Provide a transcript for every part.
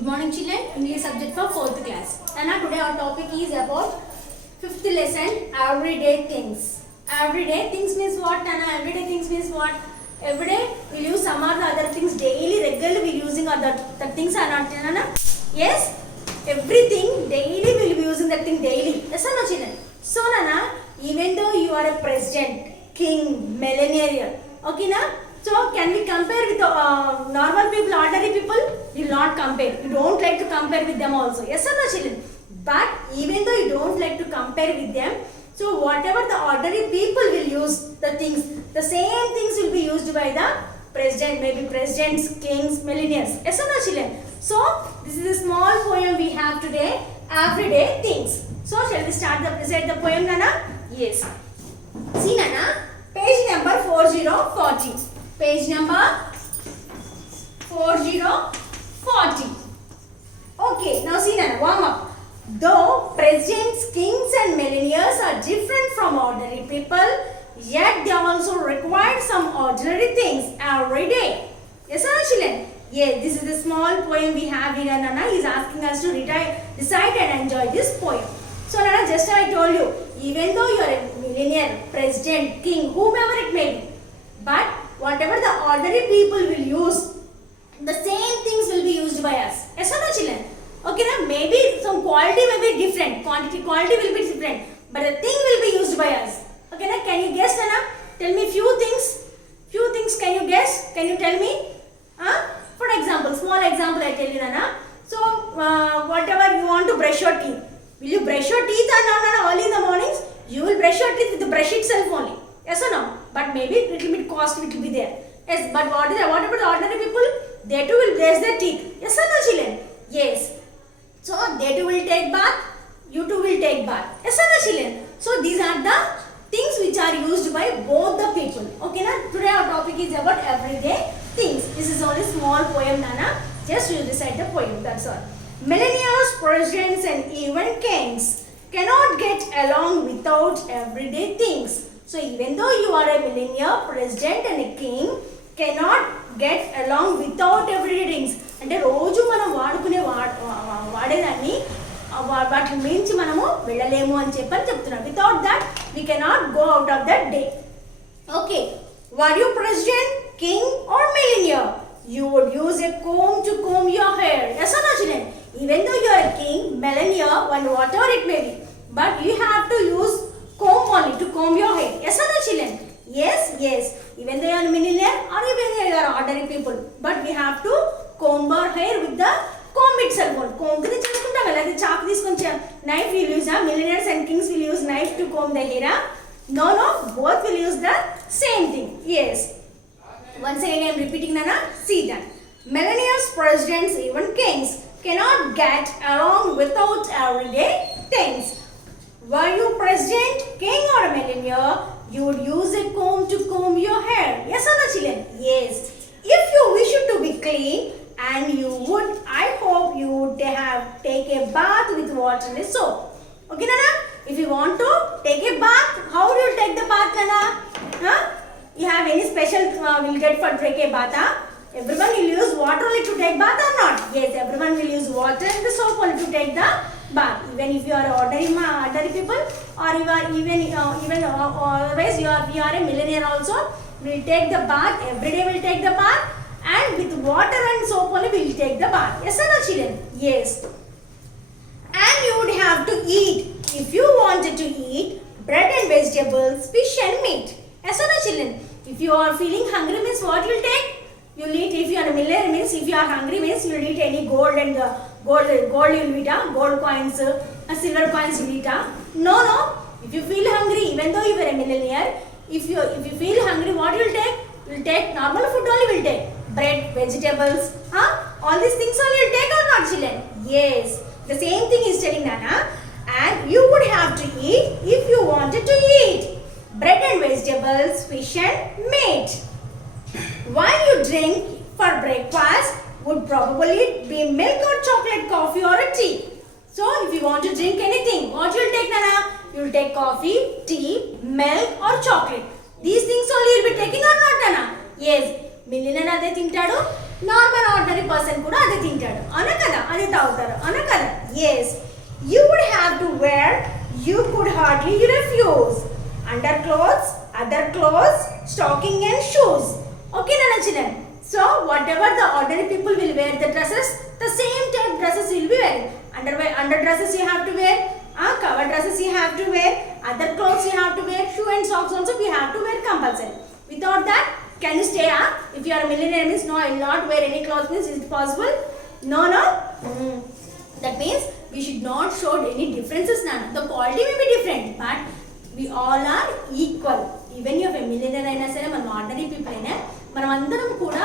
Good morning children, English subject for 4th class. And today our topic is about 5th lesson, everyday things. Everyday things means what, Anna? Everyday things means what? Every day we'll use some or the other things daily, regularly we'll using other the things are not, Anna? Yes? Everything daily we'll be using that thing daily. Yes or no children? So Nana, even though you are a president, king, millionaire, okay na? So can we compare with normal people, ordinary people? You will not compare. You don't like to compare with them also. Yes or no children? But even though you don't like to compare with them, so whatever the ordinary people will use the things, the same things will be used by the president, maybe presidents, kings, millionaires. Yes or no children? So this is a small poem we have today, everyday things. So shall we start the recite the poem, Nana? Yes. See Nana, page number 4040. Page number 4040. Okay, now see Nana, warm up. Though presidents, kings and millionaires are different from ordinary people, yet they also require some ordinary things every day. Yes or no children? Yes, this is the small poem we have here. Nana is asking us to recite and enjoy this poem. So Nana, just I told you, even though you are a millionaire, president, king, whomever it may be, but whatever the ordinary people will use, the same things will be used by us. Yes or no children? Okay, now maybe some quality may be different, quality will be different, but the thing will be used by us. Okay, now can you guess, Nana? Tell me few things. Few things can you guess? Can you tell me? For example, small example I tell you, Nana. So, whatever you want to brush your teeth. Will you brush your teeth or not, Nana, early in the mornings? You will brush your teeth with the brush itself only. Yes or no? But maybe little bit cost will be there. Yes, but what about the ordinary people? They too will brush their teeth. Yes or no, children? Yes. So they too will take bath. You too will take bath. Yes or no, children? So these are the things which are used by both the people. Okay, na? Today our topic is about everyday things. This is only small poem, Nana. Just you recite the poem. That's all. Millionaires, presidents, and even kings cannot get along without everyday things. So even though you are a millionaire, president and a king, cannot get along without everyday things. అంటే రోజు మనం వాడుకునే వాడేదాన్ని వాటి మించి మనము వెళ్ళలేము అని చెప్తున్నాం. Without that we cannot go out of that day. Okay, were you president, king or millionaire? You would use a comb to comb your hair. Yes or no, children? Even though you are a king, millionaire, whatever it may be, but you have to use comb only to comb your hair. Yes or no, children? Yes, yes. Even though you are a millionaire or even you are ordinary people, but we have to comb our hair with the comb itself. Comb kini chestuntam kada, adi chalk తీసుకొని knife will use. Millionaires and kings will use knife to comb the hair. No, both will use the same thing. Yes. Once again I am repeating, Nana. See that. Millionaires, presidents, even kings cannot get along without everyday things. Were you president, king or a millionaire, you would use a comb to comb your hair. Yes or no, children? Yes. If you wish it to be clean, and you would, I hope you would have take a bath with water and soap. Okay, Nana? If you want to take a bath, how do you take the bath, Nana? You have any special will get for take a bath? Everyone will use water only to take bath or not? Yes, everyone will use water and the soap only to take the bath. Even if you are ordinary people, or you are even always we are a millionaire also, will take the bath every day. Will take the bath, and with water and soap only will take the bath. Yes or no, children? Yes. And you would have to eat, if you wanted to eat, bread and vegetables, fish and meat. Yes or no, children? If you are feeling hungry means what you will take? You will eat. If you are a millionaire means if you are hungry means you will eat any gold and gold you will eat, gold coins, silver coins you will eat. No. If you feel hungry, even though you are a millionaire, if you feel hungry, what you will take? You will take normal food only. Will take bread, vegetables, all these things only you will take or not, children? Yes. The same thing is telling, Nana. And you would have to eat if you wanted to eat bread and vegetables, fish and meat. While you drink for breakfast would probably be milk or chocolate, coffee or a tea. So if you want to drink anything, what you will take, Nana? You will take coffee, tea, milk or chocolate. These things only you will be taking or not, Nana? Yes. Millionaire అదే తింటాడు, normal ordinary person కూడా అదే తింటాడు అవునా కదా, అదే తాగుతారు అవునా కదా. Yes, you would have to wear, you could hardly refuse under clothes, other clothes, stocking and shoes. Okay Nana children, so whatever the ordinary people will wear the dresses, the same type dresses will be wearing. Under dresses you have to wear, cover dresses you have to wear, other clothes you have to wear, shoe and socks also we have to wear compulsory. Without that can you stay? If you are a millionaire means no, I will not wear any clothes means is it possible? No. That means we should not show any differences Nana. The quality may be different but we all are equal. Even if a millionaire అయినా సరే మనం ordinary people అయినా మనం అందరం కూడా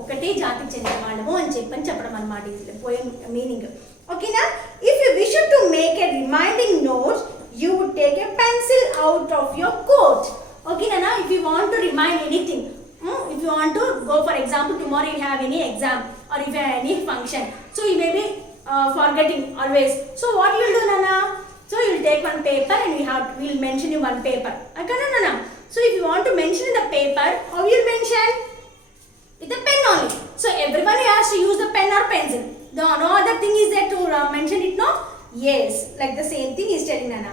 ఒకటే జాతికి చెందిన వాళ్ళము అని చెప్పడం అన్నమాట. ఇది పోయిన మీనింగ్. ఓకేనా? If you wish to make a reminding note you would take a pencil out of your coat. ఓకేనా? If you want to remind anything, if you want to go for example tomorrow you have any exam or if you have any function, so you may be forgetting always, so what you will do Nana? So you will take one paper and we will mention in one paper. Okay Nana? So if you want to mention in the paper, how you will mention? With the pen only. So everyone has to use the pen or pencil. No other thing is there to mention it, no? Yes, like the same thing is telling Nana.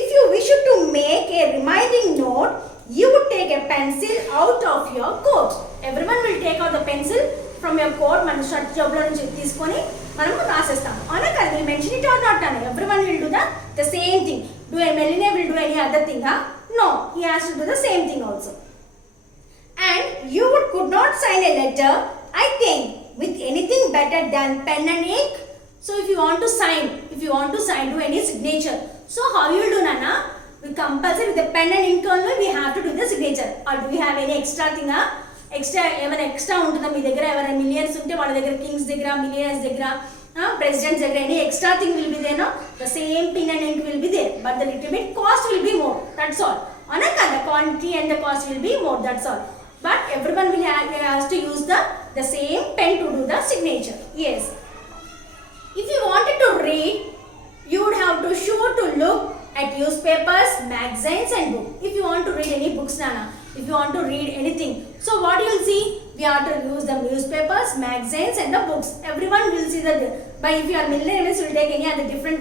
If you wish to make a reminding note, you would take a pencil out of your coat. Everyone will take out the pencil from your coat. మన shirt జోబులో నుంచి తీసుకొని మనం రాసేస్తాం అవునా కదా. will mention it or not Nana? Everyone will do the same thing. Do a millionaire will do any other thing? No, he has to do the same thing also. And you could not sign a letter, I think, with anything better than pen and ink. So if you want to sign, do any signature. So how you will do Nana? We compulsory with the pen and ink only we have to do the signature. Or do we have any extra thing? ఏమైనా extra ఉంటుందా మీ దగ్గర? ఎవరైనా millions ఉంటే వాళ్ళ దగ్గర, Kings దగ్గర, millionaires దగ్గర, presidents దగ్గర any extra thing will be there, no? The same pen and ink will be there but the little bit cost will be more, that's all. అవునా కదా? Quantity and the cost will be more, that's all. But everyone will has to use the same pen to do the signature. Yes. If you wanted to read, you would have to sure to look at newspapers, magazines and books. If you want to read any books Nana, if you want to read anything, so what you will see? We have to use the newspapers, magazines and the books. Everyone will see that. But if you are millionaires, you will take any other different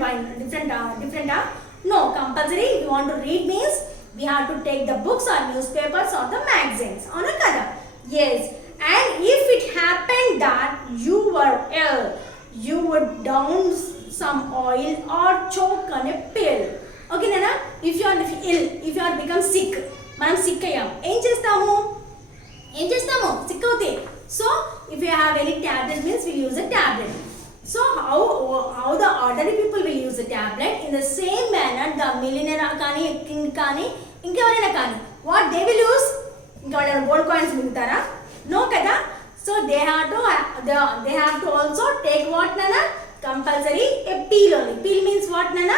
no, compulsory. If you want to read means we have to take the books or newspapers or the magazines. Avuna kada? Yes. And if it happened that you were ill, you would down some oil or choke on a pill. Okay Nana? If you are ill, if you are become sick, మనం sick అయ్యాం, ఏం చేస్తాము? Sick అవుతే. So if you have any tablet means we use a tablet. So how the ordinary people will use a tablet? In the same manner the millionaire కానీ, king కానీ, ఇంకెవరైనా కానీ, what they will use? ఇంకా వాళ్ళ gold coins మిగుతారా? No కదా. So they have to also take what Nana? Compulsory a pill only. Pill means what Nana?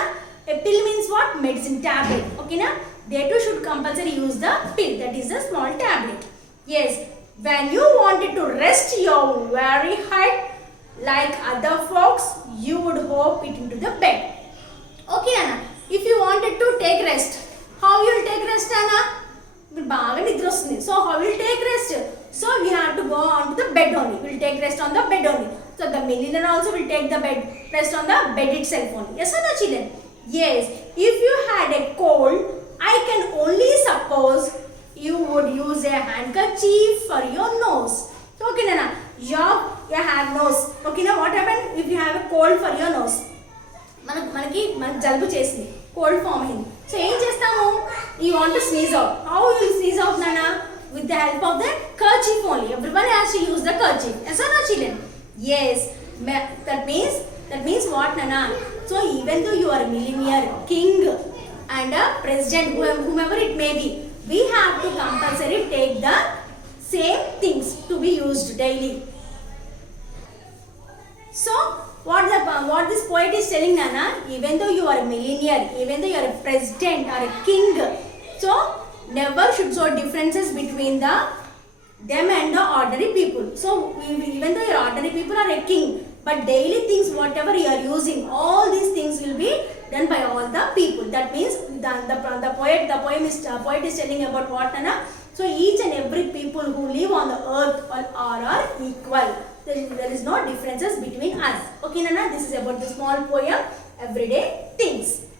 A pill means what? Medicine tablet. Okay na? They too should compulsory use the pill, that is a small tablet. Yes, when you wanted to rest your very head like other folks, you would hope it into the bed. Okay Anna? If you wanted to take rest, how you will take rest Anna? బాగా నిద్ర వస్తుంది. So how will take rest? So we have to go on to the bed only. We will take rest on the bed only. So the millionaire also will take the rest on the bed itself only. Yes or no children? Yes. If you had a cold, I can only suppose you would use a handkerchief for your nose. Okay Nana? You have nose. Okay now what happened? If you have a cold for your nose, మనకి జలుబు చేసింది, cold form అయింది. So ఏం చేస్తాము? You want to sneeze out. How you will sneeze out Nana? With the help of the kerchief only. Everyone has to use the kerchief. Yes or no children? Yes. That means what Nana? So even though you are a millionaire, king and a president, whomever it may be, we have to compulsory take the same things to be used daily. So what this poet is telling Nana? Even though you are a millionaire, even though you are a president or a king, so never should show differences between them and the ordinary people. So even though you are ordinary people or a king, but daily things whatever you are using, all these things will be done by all the people. That means the poet is telling about what Nana? So each and every people who live on the earth are equal. there is no differences between us. Okay, Nana, this is about the small poem, Everyday Things.